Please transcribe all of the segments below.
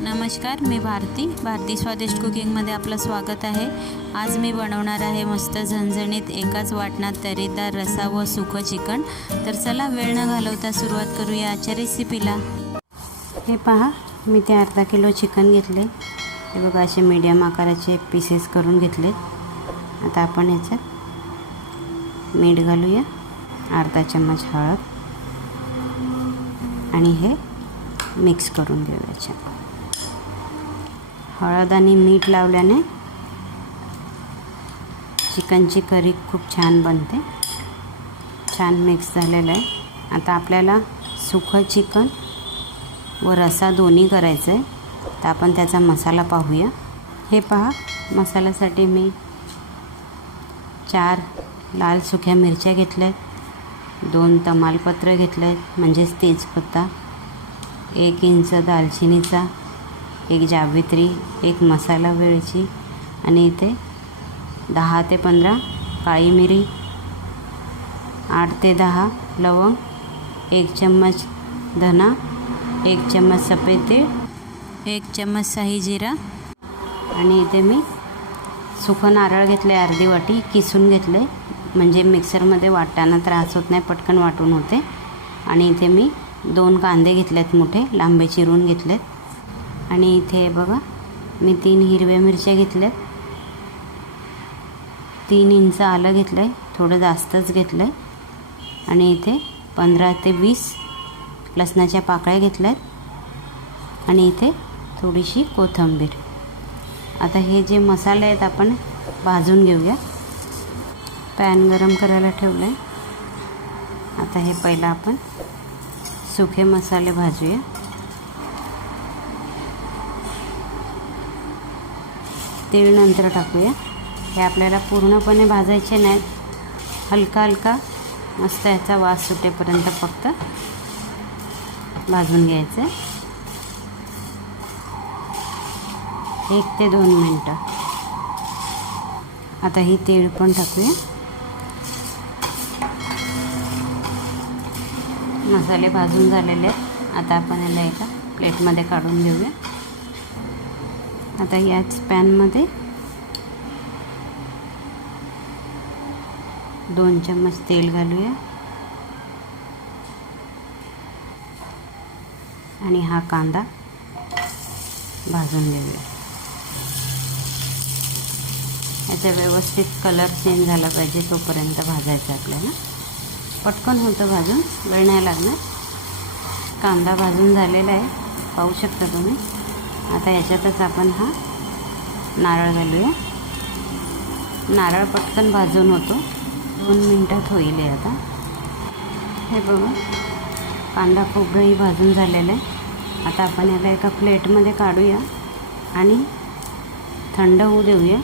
नमस्कार, मी भारती स्वादिष्ट कुकिंगमध्ये आपलं स्वागत आहे। आज मी बनवणार आहे मस्त झणझणीत एकाच वाटणात तर्रीदार रस्सा व सुकं चिकन। तर चला वेळ न घालवता सुरुवात करूया आजच्या रेसिपीला। हे पहा, मी ते अर्धा किलो चिकन घेतले। हे बघा, असे मीडियम आकाराचे पीसेस करून घेतले। आता आपण याच्यात मीठ घालूया, अर्धा चम्मच हळद, आणि हे मिक्स करून घेऊया। याच्यात हळद आणि मीठ लावल्याने चिकनची करी खूप छान बनते। छान मिक्स झालेलं आहे। आता आपल्याला सुकं चिकन व रस्सा दोन्ही करायचं आहे, तर आपण त्याचा मसाला पाहूया। हे पहा, मसाल्यासाठी मी 4 लाल सुक्या मिरच्या घेतल्यात, 2 तमालपत्र घेतलेत म्हणजेच तेजपत्ता, 1 इंच दालचिनीचा, 1 जावित्री, 1 मसाला वेलची, आणि इथे 10 ते 15 काळी मिरी, 8 ते 10 लवंग, 1 चम्मच धना, 1 चम्मच सफेद तीळ, 1 चम्मच शाही जिरा, आणि इथे मी सुकं नारळ घेतले, अर्धी वाटी किसून घेतले, म्हणजे मिक्सरमध्ये वाटताना त्रास होत नाही, पटकन वाटून होते। आणि इथे मी 2 कांदे घेतलेत, मोठे लांबे चिरून घेतलेत, आणि इथे बघा मी 3 हिरव्या मिरच्या घेतल्यात, 3 इंच आलं घेतलं आहे, थोडं जास्तच घेतलं आहे, आणि इथे 15 ते 20 लसणाच्या पाकळ्या घेतल्यात, आणि इथे थोडीशी कोथिंबीर। आता हे जे मसाले आहेत आपण भाजून घेऊया। पॅन गरम करायला ठेवलं आहे। आता हे पहिलं आपण सुके मसाले भाजूया। तीळ नंतर टाकूया। हे आपल्याला पूर्णपणे भाजायचे नाहीत, हलका हलका मस्त याचा वास सुटेपर्यंत फक्त भाजून घ्यायचं आहे, 1 ते 2 मिनटं। आता ही तीळ पण टाकूया। मसाले भाजून झालेले आहेत। आता आपण याला एका प्लेटमध्ये काढून घेऊया। आता याच पॅनमध्ये 2 चम्मच तेल घालूया, आणि हा कांदा भाजून घेऊया। याचा व्यवस्थित कलर चेंज झाला पाहिजे तोपर्यंत भाजायचं आपल्याला। पटकन होतं भाजून, वेळ नाही लागणार। कांदा भाजून झालेला आहे, पाहू शकता तुम्ही। आता याच्यातच आपण हा नारळ घालूया। नारळ पटकन भाजून होतो, 2 मिनटात होईल आहे। आता हे बघा, कांदा खोबरंही भाजून झालेलं आहे। आता आपण याला एका प्लेटमध्ये काढूया आणि थंड होऊ देऊया,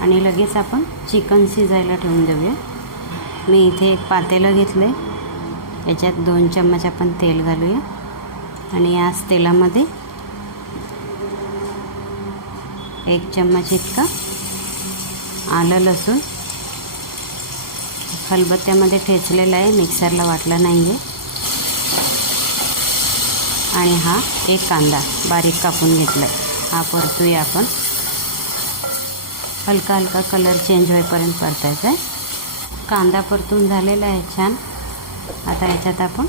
आणि लगेच आपण चिकन शिजायला ठेवून देऊया। मी इथे एक पातेलं घेतलं आहे, याच्यात 2 चम्मच आपण तेल घालूया, आणि याच तेलामध्ये 1 चम्मच इतका आलं लसूण खलबत्त्यामध्ये ठेचलेला आहे, मिक्सरला वाटला नाही आहे, आणि हा 1 कांदा बारीक कापून घेतला आहे, हा परतूया आपण। हलका हलका कलर चेंज होईपर्यंत परतायचा आहे। कांदा परतून झालेला आहे छान। आता याच्यात आपण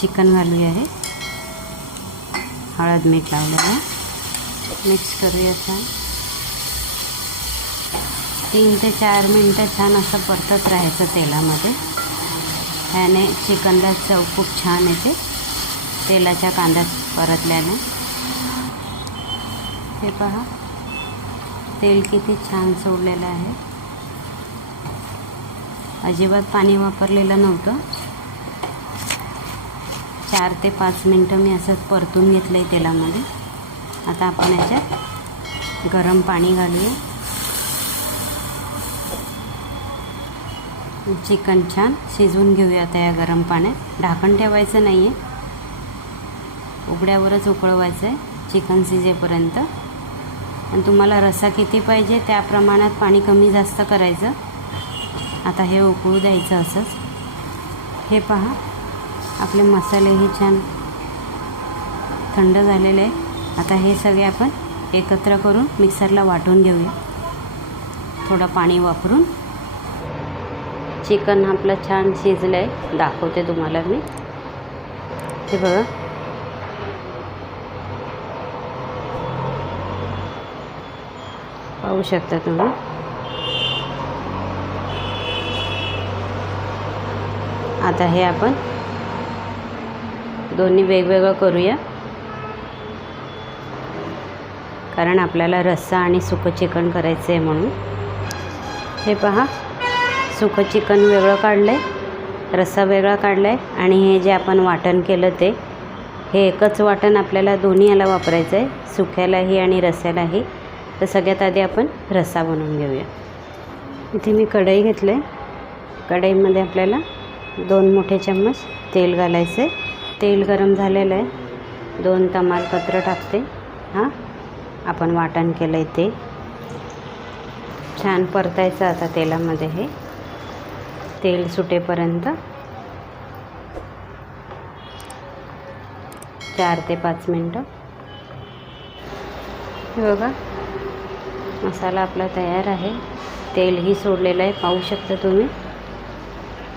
चिकन घालूया। हे हळद मीठ लावलेलं आहे, मिक्स करूया छान। 3 ते 4 मिनटं छान असं परतत राहायचं तेलामध्ये। ह्याने चिकनला चव खूप छान येते तेलाच्या कांद्यात परतल्याने। हे पहा, तेल किती छान सोडलेलं आहे, अजिबात पाणी वापरलेलं नव्हतं। 4 ते 5 मिनटं मी असंच परतून घेतलं आहे तेलामध्ये। आता आपण याच्यात गरम पाणी घालूया। चिकन छान शिजवून घेऊया आता या गरम पाण्यात। ढाकण ठेवायचं नाही आहे, उघड्यावरच उकळवायचं आहे चिकन शिजेपर्यंत। आणि तुम्हाला रस्सा किती पाहिजे त्या प्रमाणात पाणी कमी जास्त करायचं। आता हे उकळू द्यायचं असंच। हे पहा, आपले मसालेही छान थंड झालेलं आहे. आता हे सगळे आपण एकत्र करून मिक्सरला वाटून घेऊया थोडं पाणी वापरून. चिकन आपलं छान शिजलं आहे, दाखवते तुम्हाला मी. हे बघा, पाहू शकता तुम्ही. आता हे आपण दोन्ही वेगवेगळं करूया, कारण आपल्याला रस्सा आणि सुकं चिकन करायचं आहे म्हणून. हे पहा, सुकं चिकन वेगळं काढलं आहे, रस्सा वेगळा काढला आहे, आणि हे जे आपण वाटण केलं ते हे एकच वाटण आपल्याला दोन्ही याला वापरायचं आहे, सुक्यालाही आणि रस्स्यालाही. तर सगळ्यात आधी आपण रस्सा बनवून घेऊया. इथे मी कढई घेतलं आहे. कढईमध्ये आपल्याला 2 मोठे चम्मच तेल घालायचे. तेल गरम झालेलं आहे. 2 तमालपत्र टाकते. हां, आपण वाटण केलं आहे ते छान परतायचं आता तेलामध्ये. हे तेल सुटेपर्यंत 4 ते 5 मिनटं. हे बघा, मसाला आपला तयार आहे. तेलही सोडलेलं आहे, पाहू शकता तुम्ही.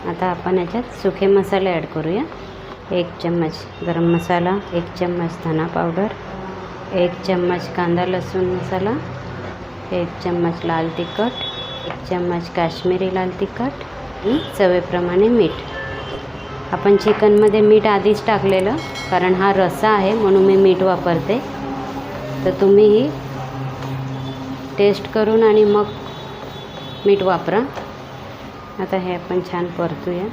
आता आपण याच्यात सुके मसाले ॲड करूया. 1 चम्मच गरम मसाला, 1 चम्मच धना पावडर, 1 चम्मच कांदा लसूण मसाला, 1 चम्मच लाल तिखट, 1 चम्मच काश्मीरी लाल तिखट, चवीप्रमाणे मीठ. आपण चिकनमध्ये मीठ आधीच टाकलेलं, कारण हा रस्सा आहे म्हणून मी मीठ वापरते. तर तुम्हीही टेस्ट करून आणि मग मीठ वापरा. आता हे आपण छान परतूया.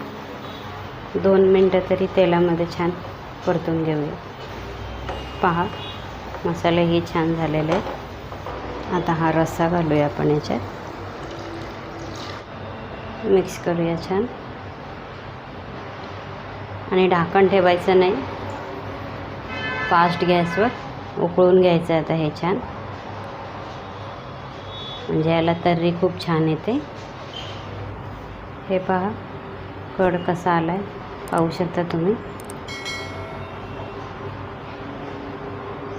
2 मिनटं तरी तेलामध्ये छान परतून घेऊया. पहा, मसालेही छान झालेले आहेत. आता हा रस्सा घालूया आपण याच्यात. मिक्स करूया छान, आणि ढाकण ठेवायचं नाही, फास्ट गॅसवर उकळून घ्यायचं. आता हे छान, म्हणजे याला तर्री खूप छान येते. हे पहा, कड कसा आला आहे, पाहू शकता तुम्ही.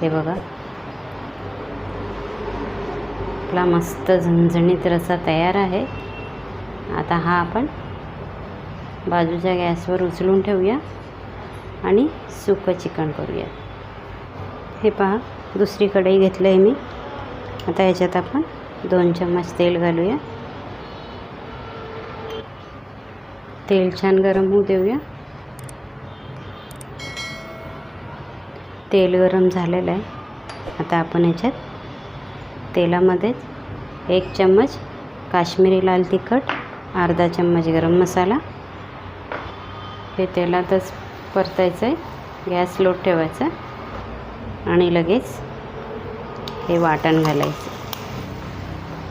हे बघा, आपला मस्त झणझणीत रस्सा तयार आहे. आता हा आपण बाजूच्या गॅसवर उचलून ठेवूया आणि सुकं चिकन करूया. हे पहा, दुसरी कढई घेतलं आहे मी. आता याच्यात आपण 2 चम्मच तेल घालूया. तेल छान गरम होऊ देऊया. तेल गरम झालेलं आहे. आता आपण याच्यात तेलामध्येच 1 चम्मच काश्मीरी लाल तिखट, अर्धा चम्मच गरम मसाला, हे तेलातच परतायचं आहे. गॅस लो ठेवायचा आणि लगेच हे वाटण घालायचं.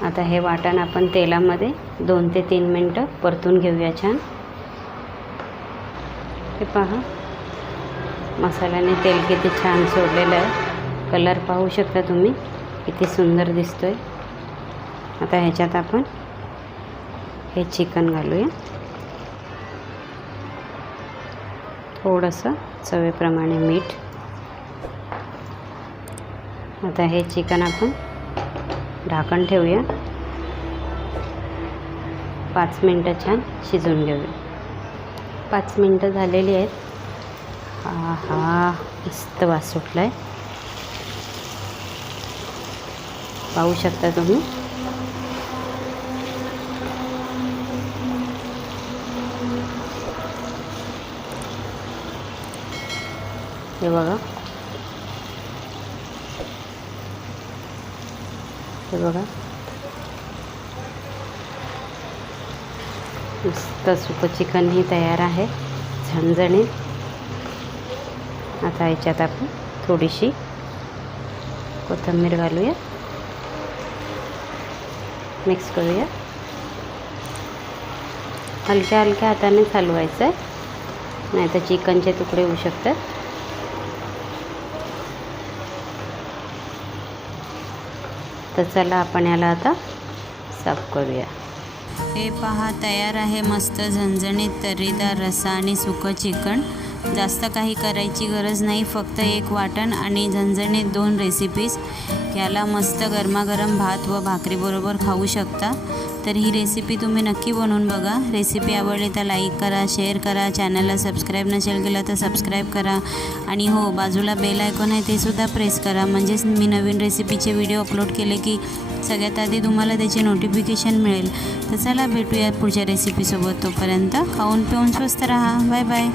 आता हे वाटण आपण तेलामध्ये 2 ते 3 मिनटं परतून घेऊया छान. हे पहा, मसाल्याने तेल किती छान सोडलेलं आहे. कलर पाहू शकता तुम्ही, किती सुंदर दिसतोय. आता ह्याच्यात आपण हे चिकन घालूया. थोडंसं चवीप्रमाणे मीठ. आता हे चिकन आपण ढाकण ठेवूया. 5 मिनटं छान शिजवून घेऊया. 5 मिनटं झालेली आहेत. हा मस्त वास सुटला आहे, पाहू शकता तुम्ही. हे बघा, हे बघा, मस्त सुकं चिकनही तयार आहे, झणझणीत. आता याच्यात आपण थोडीशी कोथिंबीर घालूया. मिक्स करूया. हलक्या हलक्या हाताने हलवायचं आहे, नाही तर चिकनचे तुकडे होऊ शकतात. तर चला आपण याला आता सर्व करूया. हे पहा, तयार आहे मस्त झणझणीत तर्रीदार रस्सा आणि सुकं चिकन. जास्त काही करायची गरज नाही, फक्त एक वाटण आणि झणझणीत 2 रेसिपीज. याला मस्त गरमागरम भात व भाकरीबरोबर खाऊ शकता. तर ही रेसिपी तुम्ही नक्की बनवून बघा. रेसिपी आवडली तर लाईक करा, शेअर करा, चॅनलला सबस्क्राईब नसेल केलं तर सबस्क्राईब करा. आणि हो, बाजूला बेल आयकॉन आहे ते सुद्धा प्रेस करा, म्हणजेच मी नवीन रेसिपीचे व्हिडिओ अपलोड केले की सगळ्यात आधी तुम्हाला त्याचे नोटिफिकेशन मिळेल. तर चला भेटूया पुढच्या रेसिपीसोबत. तोपर्यंत खाऊन पिऊन स्वस्त राहा. Bye bye.